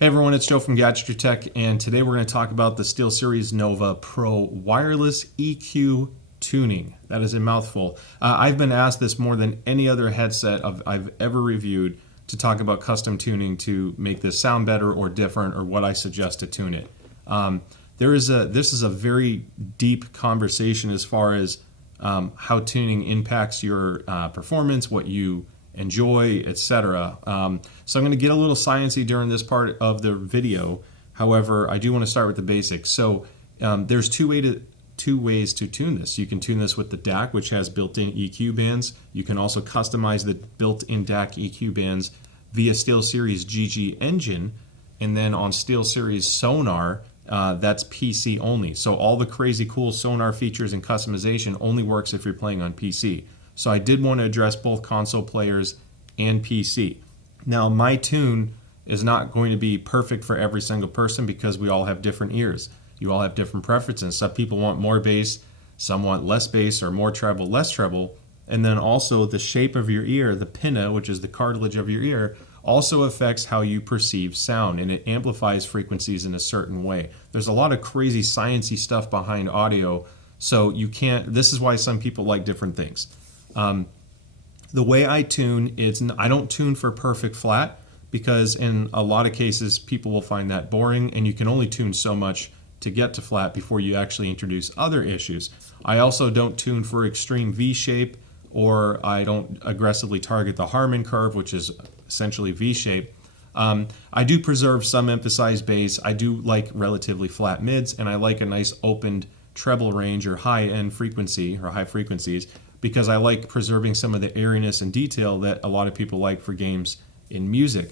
Hey everyone, it's Joe from Gadgetry Tech, and today we're going to talk about the SteelSeries Nova Pro Wireless EQ Tuning. That is a mouthful. I've been asked this more than any other headset I've ever reviewed to talk about custom tuning to make this sound better or different, or what I suggest to tune it. This is a very deep conversation as far as how tuning impacts your performance, what you enjoy, etc. So I'm going to get a little sciencey during this part of the video. However, I do want to start with the basics. So there's two ways to tune this. You can tune this with the DAC, which has built-in EQ bands. You can also customize the built-in DAC EQ bands via SteelSeries GG engine, and then on SteelSeries Sonar, that's PC only. So all the crazy cool Sonar features and customization only works if you're playing on PC. So I did want to address both console players and PC. Now, my tune is not going to be perfect for every single person because we all have different ears. You all have different preferences. Some people want more bass, some want less bass, or more treble, less treble. And then also the shape of your ear, the pinna, which is the cartilage of your ear, also affects how you perceive sound, and it amplifies frequencies in a certain way. There's a lot of crazy sciencey stuff behind audio, so you can't, this is why some people like different things. The way I tune, I don't tune for perfect flat, because in a lot of cases people will find that boring, and you can only tune so much to get to flat before you actually introduce other issues. I also don't tune for extreme V shape, or I don't aggressively target the Harman curve, which is essentially V shape. I do preserve some emphasized bass. I do like relatively flat mids, and I like a nice opened treble range or high-end frequency or high frequencies, because I like preserving some of the airiness and detail that a lot of people like for games in music.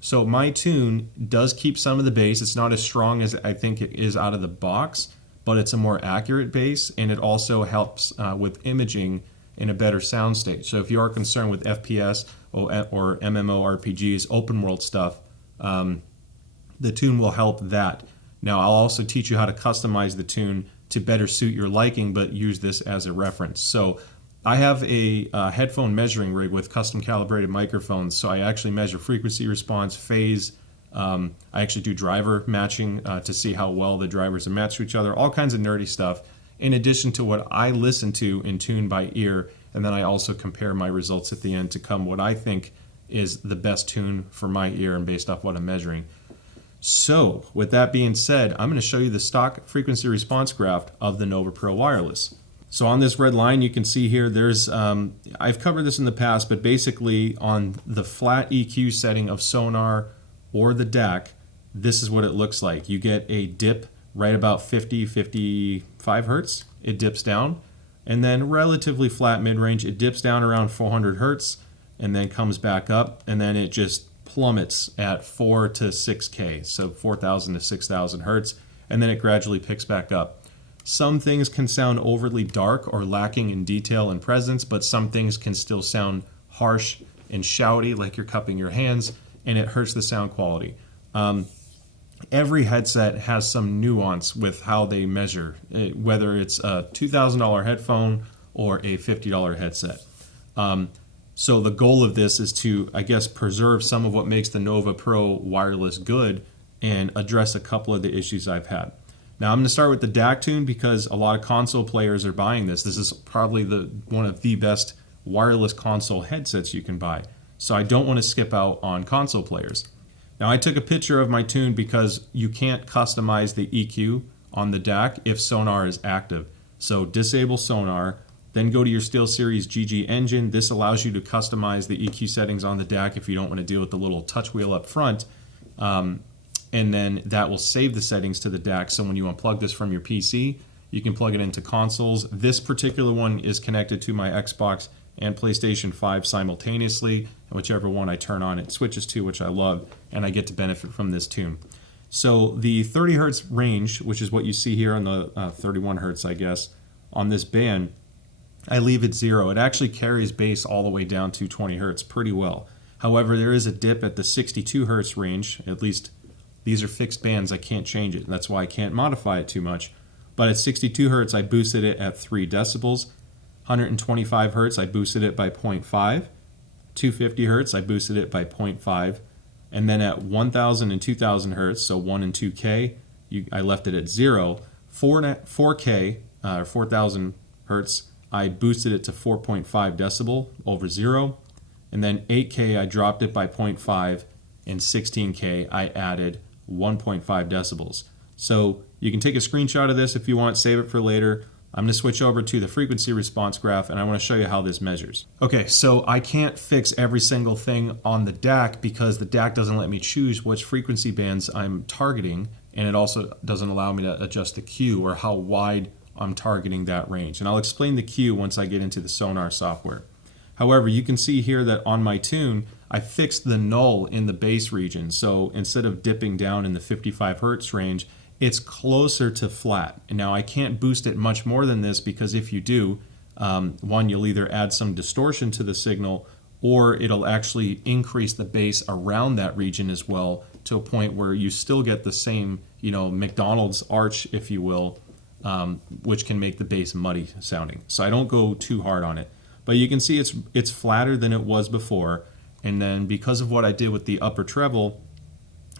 So my tune does keep some of the bass. It's not as strong as I think it is out of the box, but it's a more accurate bass, and it also helps with imaging in a better sound state. So if you are concerned with FPS or MMORPGs, open world stuff, the tune will help that. Now, I'll also teach you how to customize the tune to better suit your liking, but use this as a reference. So I have a headphone measuring rig with custom calibrated microphones, so I actually measure frequency response, phase. I actually do driver matching to see how well the drivers are matched to each other, all kinds of nerdy stuff, in addition to what I listen to and tune by ear, and then I also compare my results at the end to come what I think is the best tune for my ear and based off what I'm measuring. So with that being said, I'm going to show you the stock frequency response graph of the Nova Pro Wireless. So on this red line, you can see here, there's, I've covered this in the past, but basically on the flat EQ setting of Sonar or the DAC, this is what it looks like. You get a dip right about 55 hertz. It dips down, and then relatively flat mid-range. It dips down around 400 hertz and then comes back up, and then it just plummets at 4 to 6K, so 4,000 to 6,000 hertz, and then it gradually picks back up. Some things can sound overly dark or lacking in detail and presence, but some things can still sound harsh and shouty, like you're cupping your hands, and it hurts the sound quality. Every headset has some nuance with how they measure, whether it's a $2,000 headphone or a $50 headset. So the goal of this is to, I guess, preserve some of what makes the Nova Pro Wireless good and address a couple of the issues I've had. Now I'm going to start with the DAC tune because a lot of console players are buying this. This is probably one of the best wireless console headsets you can buy. So I don't want to skip out on console players. Now I took a picture of my tune because you can't customize the EQ on the DAC if Sonar is active. So disable Sonar, then go to your SteelSeries GG engine. This allows you to customize the EQ settings on the DAC if you don't want to deal with the little touch wheel up front. And then that will save the settings to the DAC. So when you unplug this from your PC, you can plug it into consoles. This particular one is connected to my Xbox and PlayStation 5 simultaneously, and whichever one I turn on, it switches to, which I love, and I get to benefit from this tune. So the 30 hertz range, which is what you see here on the 31 hertz, I guess, on this band, I leave it 0. It actually carries bass all the way down to 20 hertz pretty well. However, there is a dip at the 62 hertz range, at least these are fixed bands, I can't change it. That's why I can't modify it too much. But at 62 hertz, I boosted it at 3 decibels. 125 hertz, I boosted it by 0.5. 250 hertz, I boosted it by 0.5. And then at 1000 and 2000 hertz, so 1 and 2K, I left it at 0. 4K, or 4000 hertz, I boosted it to 4.5 decibel over 0. And then 8K, I dropped it by 0.5. And 16K, I added 1.5 decibels. So you can take a screenshot of this if you want, save it for later. I'm going to switch over to the frequency response graph, and I want to show you how this measures. Okay, so I can't fix every single thing on the DAC because the DAC doesn't let me choose which frequency bands I'm targeting, and it also doesn't allow me to adjust the Q or how wide I'm targeting that range. And I'll explain the Q once I get into the Sonar software. However, you can see here that on my tune, I fixed the null in the bass region. So instead of dipping down in the 55 hertz range, it's closer to flat. And now I can't boost it much more than this because if you do, one, you'll either add some distortion to the signal or it'll actually increase the bass around that region as well to a point where you still get the same, McDonald's arch, if you will, which can make the bass muddy sounding. So I don't go too hard on it. But you can see it's flatter than it was before. And then because of what I did with the upper treble,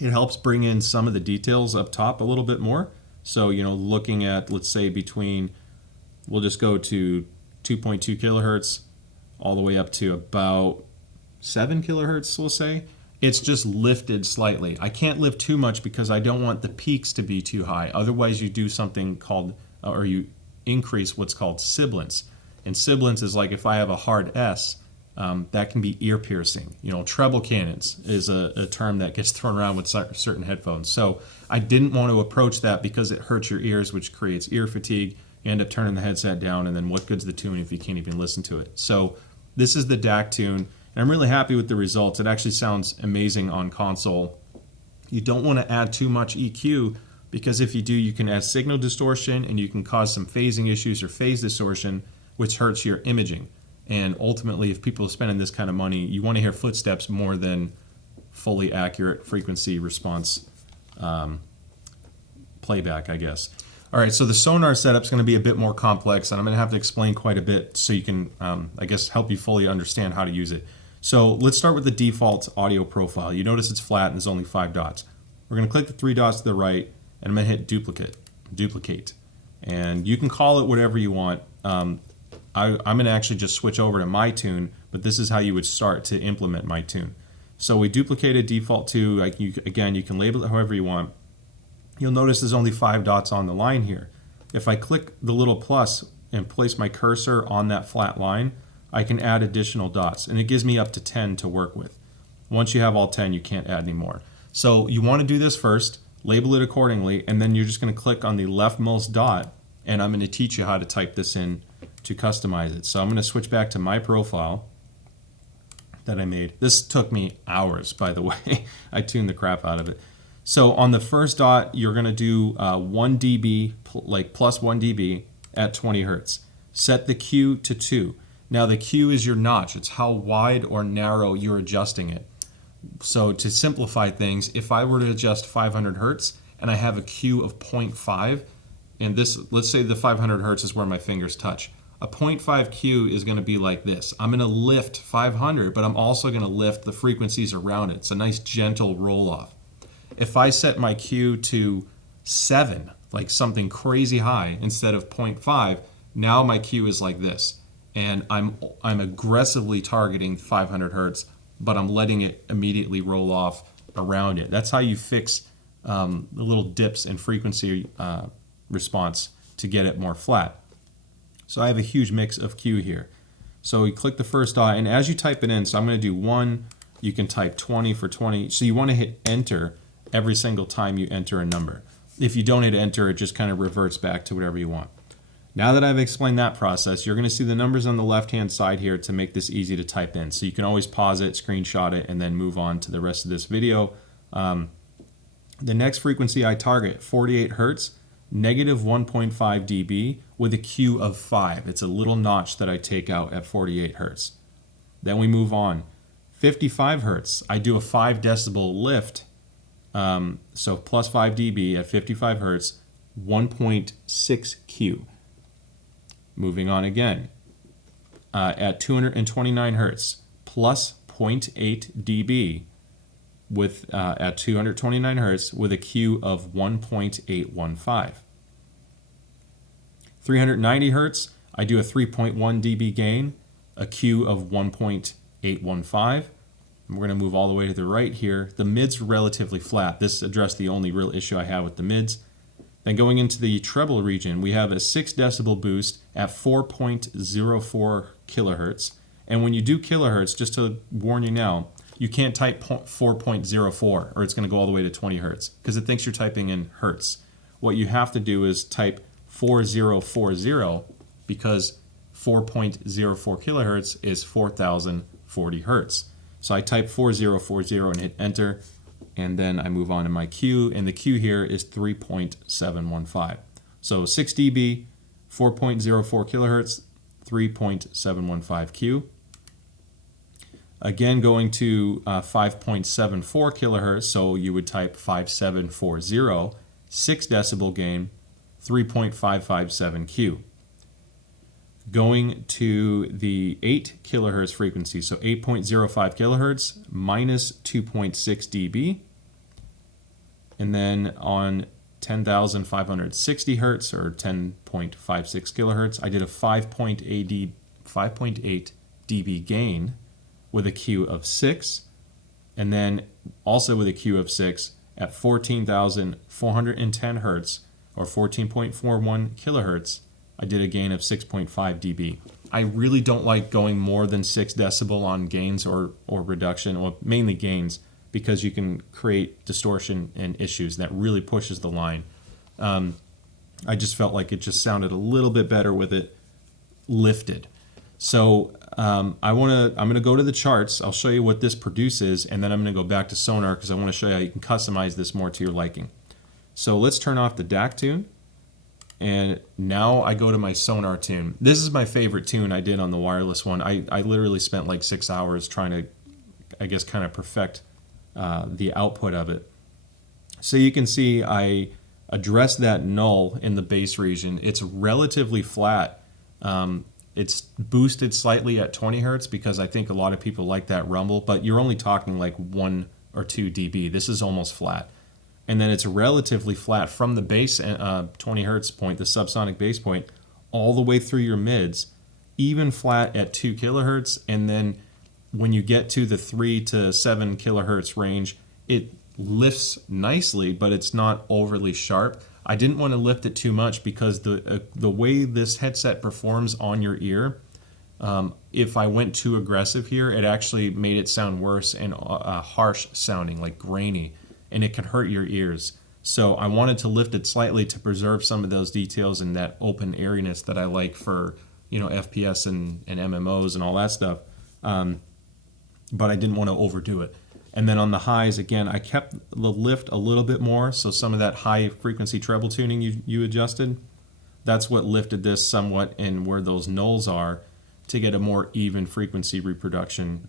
it helps bring in some of the details up top a little bit more. So, looking at, let's say we'll just go to 2.2 kilohertz all the way up to about 7 kilohertz, we'll say. It's just lifted slightly. I can't lift too much because I don't want the peaks to be too high. Otherwise, you do something called, or you increase what's called sibilance. And sibilance is like if I have a hard S, that can be ear piercing. Treble cannons is a term that gets thrown around with certain headphones. So I didn't want to approach that because it hurts your ears, which creates ear fatigue. You end up turning the headset down, and then what good's the tune if you can't even listen to it? So this is the DAC tune, and I'm really happy with the results. It actually sounds amazing on console. You don't want to add too much EQ because if you do, you can add signal distortion and you can cause some phasing issues or phase distortion, which hurts your imaging. And ultimately, if people are spending this kind of money, you want to hear footsteps more than fully accurate frequency response playback, I guess. All right, so the Sonar setup is going to be a bit more complex, and I'm going to have to explain quite a bit so you can, help you fully understand how to use it. So let's start with the default audio profile. You notice it's flat and there's only 5 dots. We're going to click the 3 dots to the right, and I'm going to hit duplicate. And you can call it whatever you want. I'm going to actually just switch over to my tune, but this is how you would start to implement my tune. So we duplicated default 2. Again, you can label it however you want. You'll notice there's only 5 dots on the line here. If I click the little plus and place my cursor on that flat line, I can add additional dots, and it gives me up to 10 to work with. Once you have all 10, you can't add any more. So you want to do this first, label it accordingly, and then you're just going to click on the leftmost dot, and I'm going to teach you how to type this in to customize it. So I'm going to switch back to my profile that I made. This took me hours, by the way. I tuned the crap out of it. So on the first dot, you're going to do 1 dB, like plus 1 dB at 20 hertz. Set the Q to 2. Now the Q is your notch. It's how wide or narrow you're adjusting it. So to simplify things, if I were to adjust 500 hertz and I have a Q of 0.5, and this, let's say the 500 hertz is where my fingers touch. A 0.5 Q is going to be like this. I'm going to lift 500, but I'm also going to lift the frequencies around it. It's a nice gentle roll off. If I set my Q to 7, like something crazy high instead of 0.5, now my Q is like this. And I'm aggressively targeting 500 hertz, but I'm letting it immediately roll off around it. That's how you fix the little dips in frequency response to get it more flat. So I have a huge mix of Q here. So you click the first dot, and as you type it in, so I'm going to do 1, you can type 20 for 20. So you want to hit enter every single time you enter a number. If you don't hit enter, it just kind of reverts back to whatever you want. Now that I've explained that process, you're going to see the numbers on the left-hand side here to make this easy to type in. So you can always pause it, screenshot it, and then move on to the rest of this video. The next frequency I target, 48 hertz, negative 1.5 dB with a Q of 5. It's a little notch that I take out at 48 hertz. Then we move on. 55 hertz, I do a 5 decibel lift. So plus 5 dB at 55 hertz, 1.6 Q. Moving on again. At 229 hertz, plus 0.8 dB, with at 229 hertz with a Q of 1.815. 390 hertz, I do a 3.1 dB gain, a Q of 1.815. We're going to move all the way to the right here. The mid's relatively flat. This addressed the only real issue I have with the mids. Then going into the treble region, we have a 6 decibel boost at 4.04 kilohertz. And when you do kilohertz, just to warn you now, you can't type 4.04 or it's going to go all the way to 20 hertz because it thinks you're typing in hertz. What you have to do is type 4040 because 4.04 kilohertz is 4040 hertz. So I type 4040 and hit enter, and then I move on to my Q, and the Q here is 3.715. So 6 dB, 4.04 kilohertz, 3.715 Q. Again, going to 5.74 kilohertz, so you would type 5740, 6 decibel gain, 3.557 Q. Going to the 8 kilohertz frequency, so 8.05 kilohertz minus 2.6 dB. And then on 10,560 hertz or 10.56 kilohertz, I did a 5.8 dB gain with a Q of 6, and then also with a Q of 6 at 14,410 hertz or 14.41 kilohertz, I did a gain of 6.5 dB. I really don't like going more than 6 decibel on gains or reduction, or mainly gains, because you can create distortion and issues that really pushes the line. I just felt like it just sounded a little bit better with it lifted. So I'm gonna go to the charts. I'll show you what this produces, and then I'm gonna go back to Sonar because I want to show you how you can customize this more to your liking. So let's turn off the DAC tune, and now I go to my Sonar tune. This is my favorite tune I did on the wireless one. I literally spent like 6 hours trying to, I guess, kind of perfect the output of it. So you can see I addressed that null in the bass region. It's relatively flat. It's boosted slightly at 20 hertz because I think a lot of people like that rumble, but you're only talking like 1 or 2 dB. This is almost flat. And then it's relatively flat from the bass 20 hertz point, the subsonic bass point, all the way through your mids, even flat at 2 kilohertz. And then when you get to the 3 to 7 kilohertz range, it lifts nicely, but it's not overly sharp. I didn't want to lift it too much because the way this headset performs on your ear, if I went too aggressive here, it actually made it sound worse and harsh sounding, like grainy, and it could hurt your ears. So I wanted to lift it slightly to preserve some of those details and that open airiness that I like for, you know, FPS and MMOs and all that stuff. But I didn't want to overdo it. And then on the highs, again, I kept the lift a little bit more, so some of that high frequency treble tuning you adjusted, that's what lifted this somewhat in where those nulls are to get a more even frequency reproduction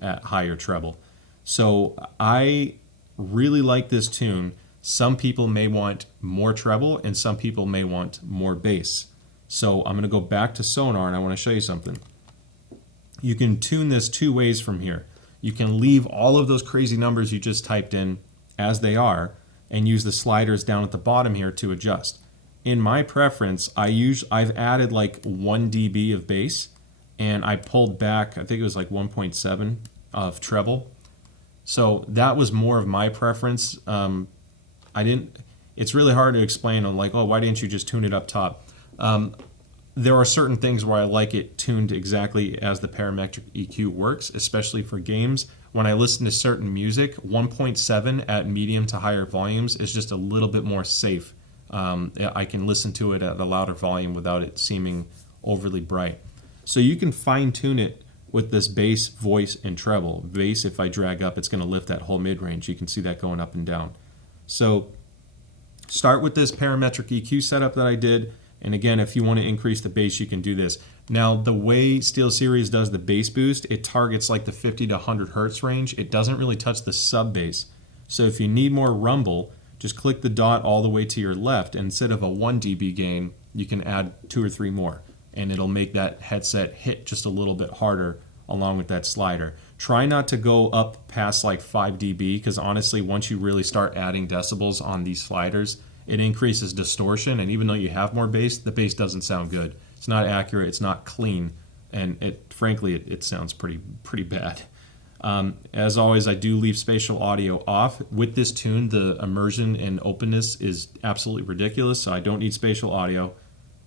at higher treble. So I really like this tune. Some people may want more treble and some people may want more bass. So I'm going to go back to Sonar and I want to show you something. You can tune this two ways from here. You can leave all of those crazy numbers you just typed in as they are and use the sliders down at the bottom here to adjust. In my preference, I've added like 1 dB of bass and I pulled back, I think it was like 1.7 of treble. So that was more of my preference. It's really hard to explain. I'm like, oh, why didn't you just tune it up top? There are certain things where I like it tuned exactly as the parametric EQ works, especially for games. When I listen to certain music, 1.7 at medium to higher volumes is just a little bit more safe. I can listen to it at a louder volume without it seeming overly bright. So you can fine tune it with this bass, voice, and treble. Bass, if I drag up, it's going to lift that whole mid-range. You can see that going up and down. So start with this parametric EQ setup that I did. And again, if you want to increase the bass, you can do this. Now, the way SteelSeries does the bass boost, it targets like the 50 to 100 hertz range. It doesn't really touch the sub bass. So if you need more rumble, just click the dot all the way to your left. And instead of a 1 dB gain, you can add 2 or 3 more. And it'll make that headset hit just a little bit harder along with that slider. Try not to go up past like 5 dB, because honestly, once you really start adding decibels on these sliders, it increases distortion, and even though you have more bass, the bass doesn't sound good. It's not accurate, it's not clean, and frankly, it sounds pretty bad. As always, I do leave spatial audio off. With this tune, the immersion and openness is absolutely ridiculous, so I don't need spatial audio.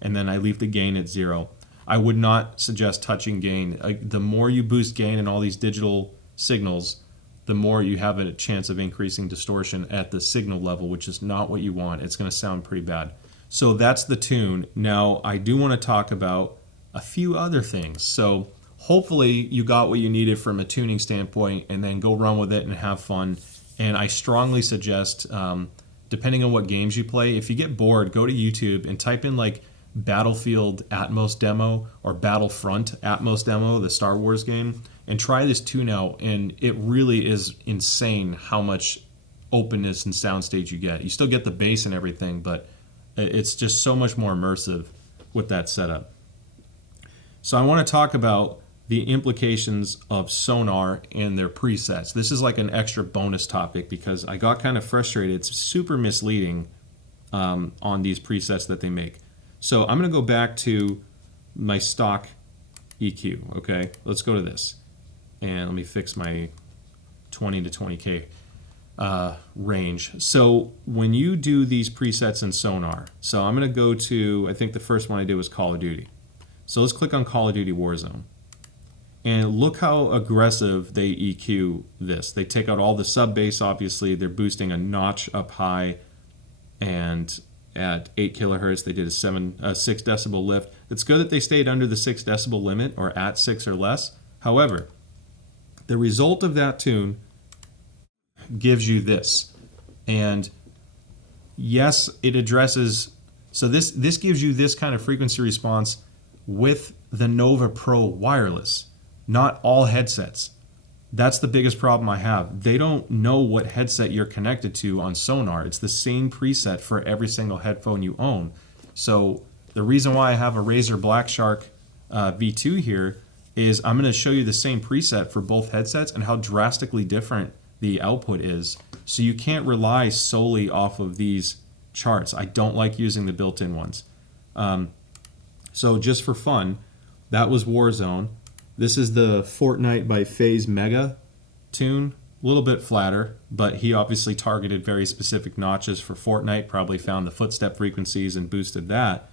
And then I leave the gain at 0. I would not suggest touching gain. The more you boost gain in all these digital signals, the more you have a chance of increasing distortion at the signal level, which is not what you want. It's going to sound pretty bad. So that's the tune. Now, I do want to talk about a few other things. So hopefully you got what you needed from a tuning standpoint, and then go run with it and have fun. And I strongly suggest, depending on what games you play, if you get bored, go to YouTube and type in like Battlefield Atmos demo or Battlefront Atmos demo, the Star Wars game, and try this tune out. And it really is insane how much openness and soundstage you get. You still get the bass and everything, but it's just so much more immersive with that setup. So I want to talk about the implications of Sonar and their presets. This is like an extra bonus topic because I got kind of frustrated. It's super misleading on these presets that they make. So I'm going to go back to my stock EQ, okay? Let's go to this. And let me fix my 20 to 20K range. So when you do these presets in Sonar, so I'm going to go to, I think the first one I did was Call of Duty. So let's click on Call of Duty Warzone. And look how aggressive they EQ this. They take out all the sub bass, obviously. They're boosting a notch up high, and at 8 kilohertz, they did a 6 decibel lift. It's good that they stayed under the 6 decibel limit, or at 6 or less. However, the result of that tune gives you this. And yes, it addresses, so this gives you this kind of frequency response with the Nova Pro Wireless, not all headsets. That's the biggest problem I have. They don't know what headset you're connected to on Sonar. It's the same preset for every single headphone you own. So the reason why I have a Razer Black Shark V2 here is I'm going to show you the same preset for both headsets and how drastically different the output is. So you can't rely solely off of these charts. I don't like using the built-in ones. So just for fun, that was Warzone. This is the Fortnite by FaZe Mega tune. A little bit flatter, but he obviously targeted very specific notches for Fortnite, probably found the footstep frequencies and boosted that.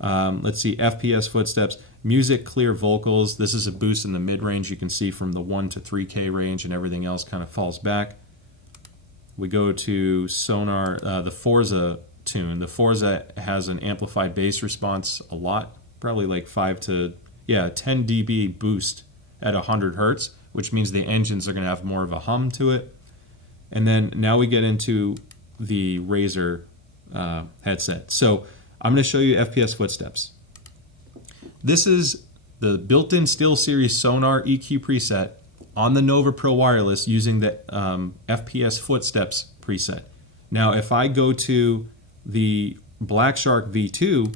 Let's see, FPS footsteps, music, clear vocals. This is a boost in the mid-range. You can see from the 1 to 3K range, and everything else kind of falls back. We go to Sonar, the Forza tune. The Forza has an amplified bass response a lot, probably like 10 dB boost at 100 hertz, which means the engines are going to have more of a hum to it. And then now we get into the Razer headset. So I'm going to show you FPS footsteps. This is the built-in SteelSeries Sonar EQ preset on the Nova Pro Wireless using the FPS footsteps preset. Now if I go to the Black Shark V2,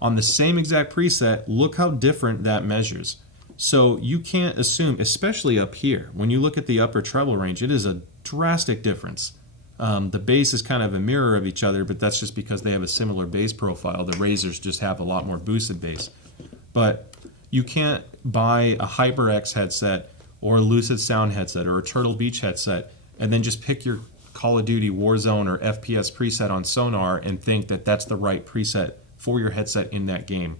on the same exact preset, look how different that measures. So you can't assume, especially up here, when you look at the upper treble range, it is a drastic difference. The bass is kind of a mirror of each other, but that's just because they have a similar bass profile. The Razers just have a lot more boosted bass. But you can't buy a HyperX headset or a Lucid Sound headset or a Turtle Beach headset and then just pick your Call of Duty Warzone or FPS preset on Sonar and think that that's the right preset for your headset in that game.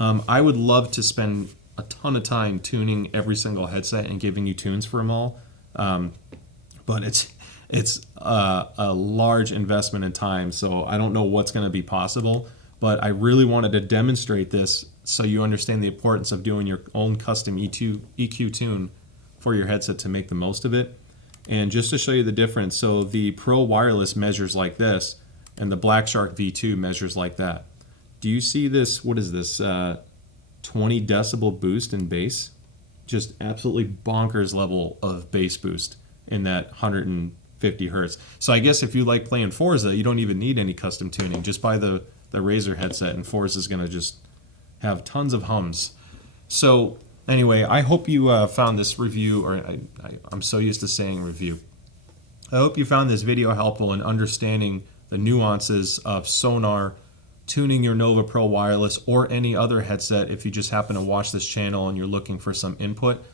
I would love to spend a ton of time tuning every single headset and giving you tunes for them all, but it's a large investment in time, so I don't know what's going to be possible, but I really wanted to demonstrate this so you understand the importance of doing your own custom EQ tune for your headset to make the most of it. And just to show you the difference, so the Pro Wireless measures like this, and the Black Shark V2 measures like that. Do you see this? What is this? 20 decibel boost in bass? Just absolutely bonkers level of bass boost in that 150 hertz. So I guess if you like playing Forza, you don't even need any custom tuning. Just buy the Razer headset, and Forza is going to just have tons of hums. So Anyway, I hope you found this review, or I'm so used to saying review. I hope you found this video helpful in understanding the nuances of Sonar, tuning your Nova Pro Wireless, or any other headset. If you just happen to watch this channel and you're looking for some input,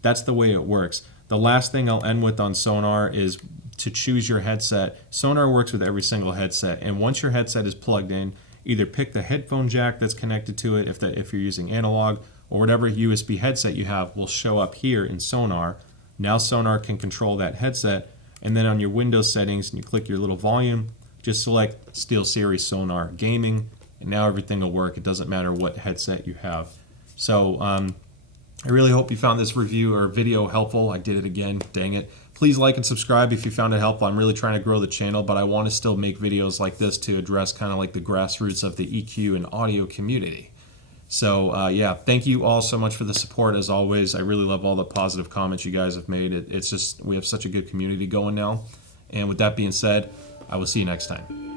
that's the way it works. The last thing I'll end with on Sonar is to choose your headset. Sonar works with every single headset, and once your headset is plugged in, either pick the headphone jack that's connected to it if you're using analog, or whatever USB headset you have will show up here in Sonar. Now Sonar can control that headset, and then on your Windows settings, and you click your little volume, just select SteelSeries Sonar Gaming, and now everything will work. It doesn't matter what headset you have. So I really hope you found this review or video helpful. I did it again, dang it. Please like and subscribe if you found it helpful. I'm really trying to grow the channel, but I want to still make videos like this to address kind of like the grassroots of the EQ and audio community. So yeah, thank you all so much for the support as always. I really love all the positive comments you guys have made. It's just, we have such a good community going now. And with that being said, I will see you next time.